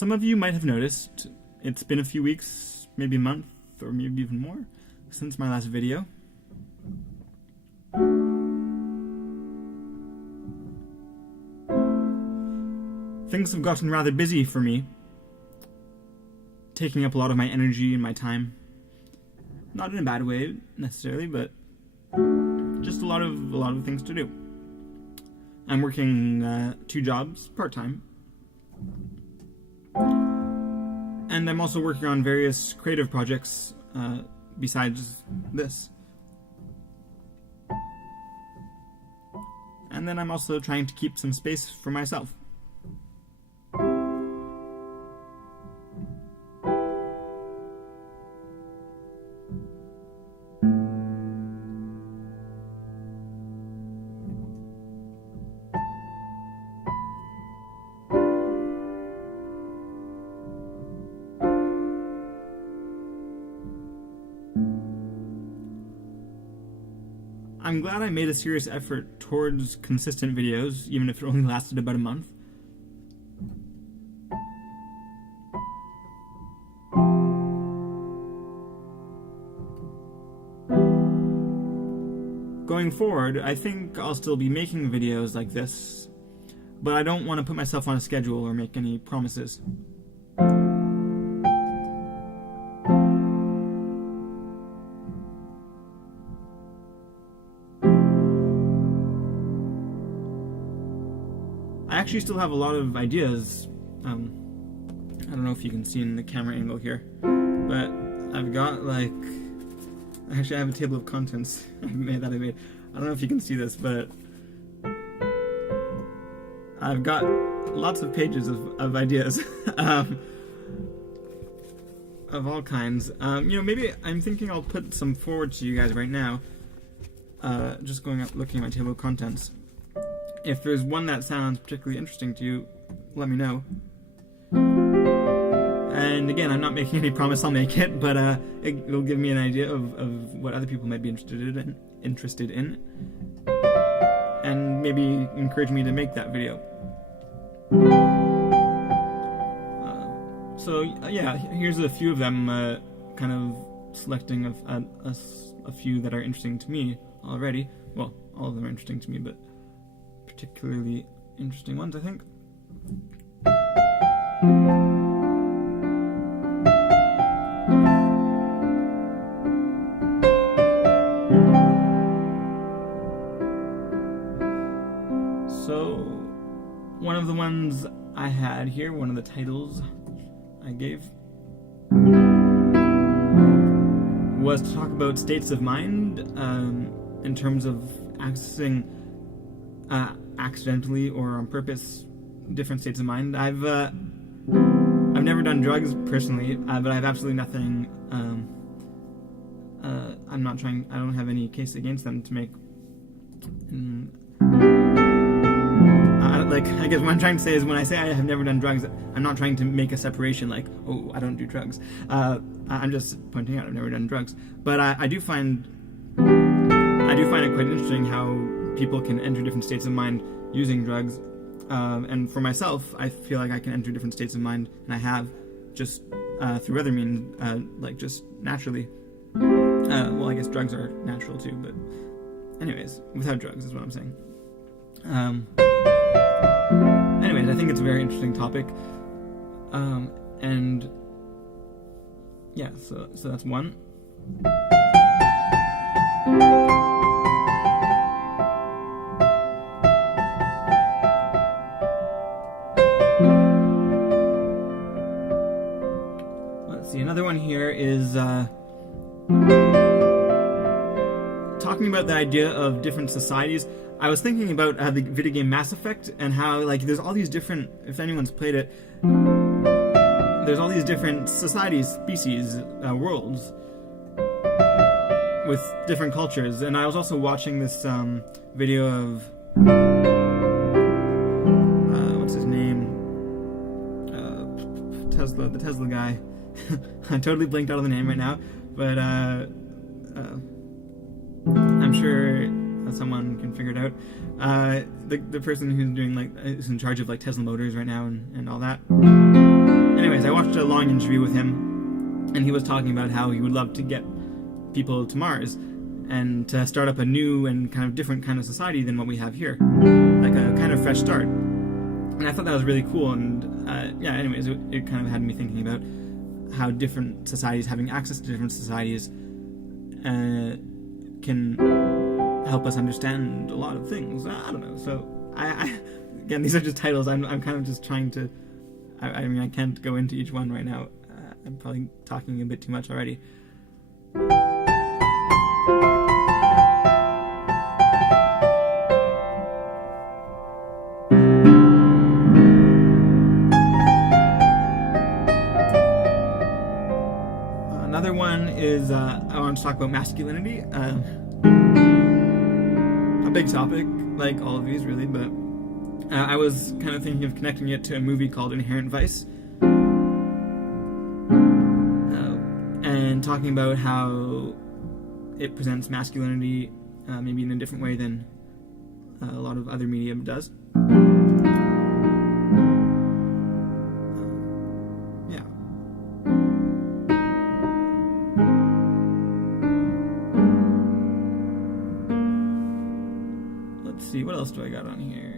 Some of you might have noticed it's been a few weeks, maybe a month, or maybe even more, since my last video. Things have gotten rather busy for me, taking up a lot of my energy and my time. Not in a bad way, necessarily, but just a lot of things to do. I'm working 2 jobs, part-time. And I'm also working on various creative projects besides this. And then I'm also trying to keep some space for myself. I'm glad I made a serious effort towards consistent videos, even if it only lasted about a month. Going forward, I think I'll still be making videos like this, but I don't want to put myself on a schedule or make any promises. I actually still have a lot of ideas. I don't know if you can see in the camera angle here, but I've got actually I have a table of contents I made. I don't know if you can see this, but I've got lots of pages of ideas of all kinds. Maybe I'm thinking I'll put some forward to you guys right now. Just going up, looking at my table of contents. If there's one that sounds particularly interesting to you, let me know. And again, I'm not making any promise I'll make it, but it'll give me an idea of what other people might be interested in, and maybe encourage me to make that video. Yeah, here's a few of them, kind of selecting a few that are interesting to me already. Well, all of them are interesting to me, but particularly interesting ones, I think. So, one of the ones I had here, one of the titles I gave, was to talk about states of mind in terms of accessing accidentally or on purpose different states of mind. I've never done drugs personally, but I have absolutely nothing. I'm not trying. I don't have any case against them to make. I guess what I'm trying to say is, when I say I have never done drugs, I'm not trying to make a separation like, oh, I don't do drugs. I'm just pointing out I've never done drugs. But I do find it quite interesting how people can enter different states of mind using drugs. And for myself, I feel like I can enter different states of mind, and I have, just through other means, just naturally. Well, I guess drugs are natural too, but anyways, without drugs is what I'm saying. Anyways, I think it's a very interesting topic. And yeah, so that's one. Let's see, another one here is talking about the idea of different societies. I was thinking about the video game Mass Effect, and how there's all these different, if anyone's played it, there's all these different societies, species, worlds with different cultures. And I was also watching this video of what's his name, the Tesla guy. I totally blanked out on the name right now, but I'm sure someone can figure it out. The person who's doing is in charge of Tesla Motors right now and all that. anyways, I watched a long interview with him, and he was talking about how he would love to get people to Mars and to start up a new and kind of different kind of society than what we have here, like a kind of fresh start. And I thought that was really cool, and anyways, it kind of had me thinking about how different societies, having access to different societies, can help us understand a lot of things. I don't know. So I again, these are just titles. I'm kind of just trying to. I mean, I can't go into each one right now. I'm probably talking a bit too much already. Another one is I want to talk about masculinity. A big topic, like all of these really, but I was kind of thinking of connecting it to a movie called Inherent Vice, and talking about how it presents masculinity maybe in a different way than a lot of other media does. Let's see, what else do I got on here?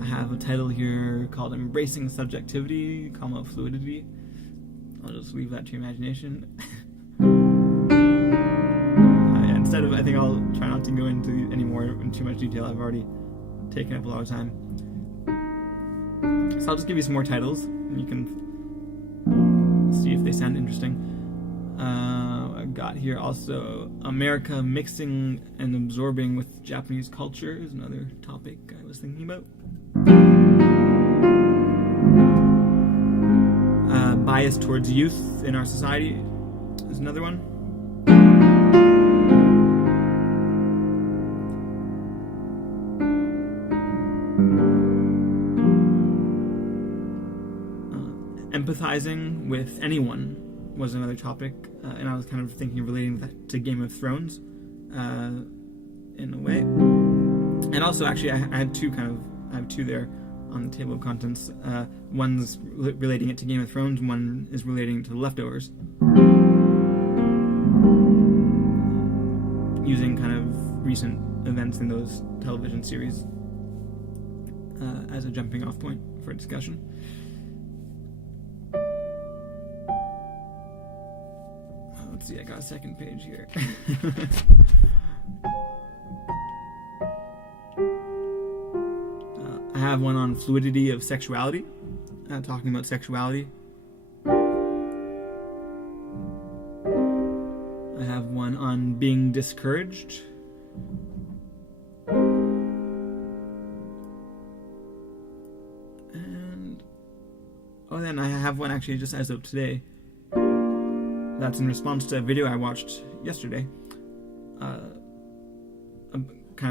I have a title here called Embracing Subjectivity, Fluidity. I'll just leave that to your imagination. Instead of, I think I'll try not to go into any more in too much detail. I've already taken up a lot of time. So I'll just give you some more titles, and you can see if they sound interesting. I've got here also America Mixing and Absorbing with Japanese Culture is another topic I was thinking about. Bias towards youth in our society is another one. Empathizing with anyone was another topic, and I was kind of thinking of relating that to Game of Thrones in a way. And also, actually, I have two there on the table of contents. One's relating it to Game of Thrones, one is relating to The Leftovers, using kind of recent events in those television series as a jumping off point for discussion. Let's see, I got a second page here. I have one on fluidity of sexuality, talking about sexuality. I have one on being discouraged. And then I have one actually just as of today. That's in response to a video I watched yesterday, kind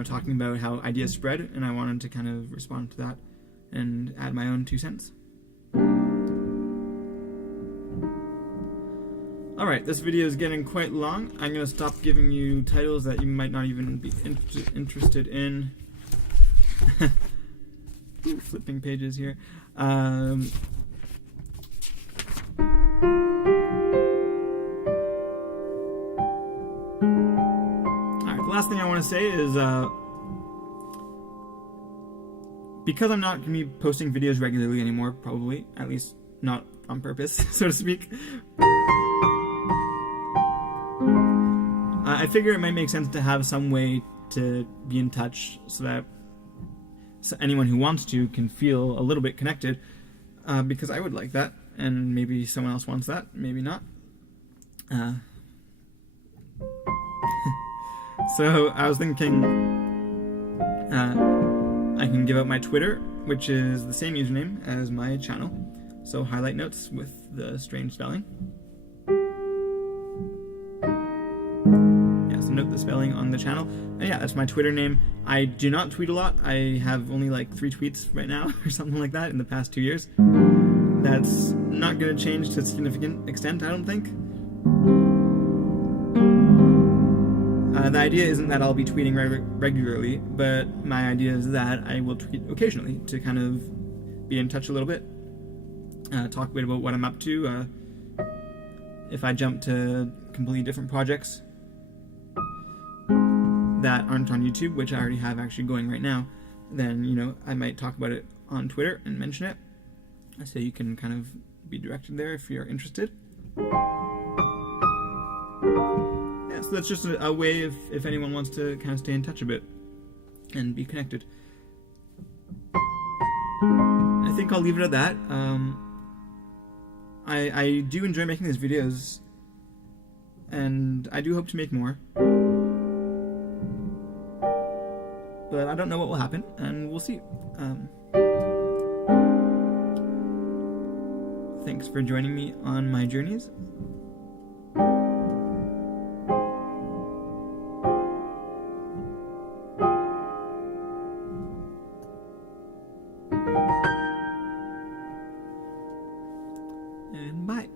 of talking about how ideas spread, and I wanted to kind of respond to that and add my own 2 cents. Alright, this video is getting quite long. I'm going to stop giving you titles that you might not even be interested in. Flipping pages here. Last thing I want to say is because I'm not going to be posting videos regularly anymore, probably, at least not on purpose, so to speak, I figure it might make sense to have some way to be in touch so that anyone who wants to can feel a little bit connected, because I would like that, and maybe someone else wants that, maybe not. So I was thinking I can give out my Twitter, which is the same username as my channel. So highlight notes with the strange spelling. Yeah, so note the spelling on the channel. And yeah, that's my Twitter name. I do not tweet a lot. I have only like 3 tweets right now or something like that in the past 2 years. That's not going to change to a significant extent, I don't think. The idea isn't that I'll be tweeting regularly, but my idea is that I will tweet occasionally to kind of be in touch a little bit, talk a bit about what I'm up to. If I jump to completely different projects that aren't on YouTube, which I already have actually going right now, then, you know, I might talk about it on Twitter and mention it. So you can kind of be directed there if you're interested. Yeah, so that's just a way if anyone wants to kind of stay in touch a bit and be connected. I think I'll leave it at that. I do enjoy making these videos, and I do hope to make more. But I don't know what will happen, and we'll see. Thanks for joining me on my journeys. And bye.